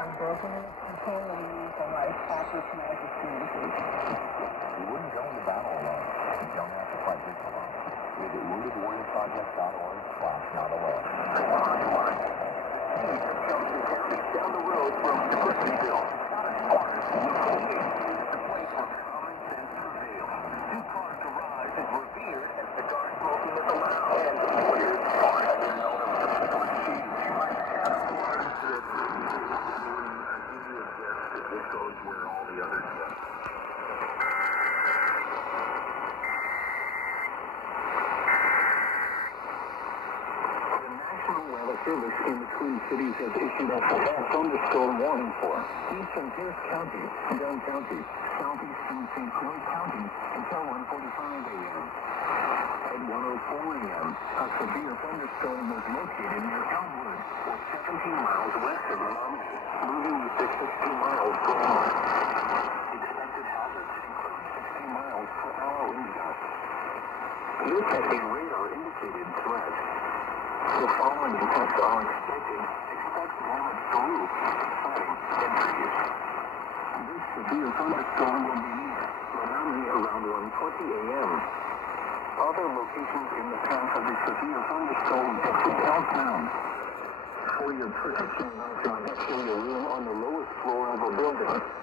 unbroken continually from like hapless magic communication. You wouldn't go into battle alone. You don't have to fight this alone. Visit woundedwarriorproject.org/not-alone. Down the road from Cliftonville. Service in the Twin Cities has issued a thunderstorm warning for eastern Pierce County, Dunn County, southeastern St. Croix County until 1:45 a.m. At 1:04 a.m., a severe thunderstorm was located near Elmwood, 17 miles west of Romney, moving with 60 miles per hour. Expected hazards include 60 miles per hour wind gusts. This has a radar-indicated threat. The following effects are expected. Expect damage to roofs, siding, and trees. This severe thunderstorm will be near Romney around 1:20 a.m. Other locations in the path of the severe thunderstorm exit southbound. For your protection, make sure your room on the lowest floor of a building.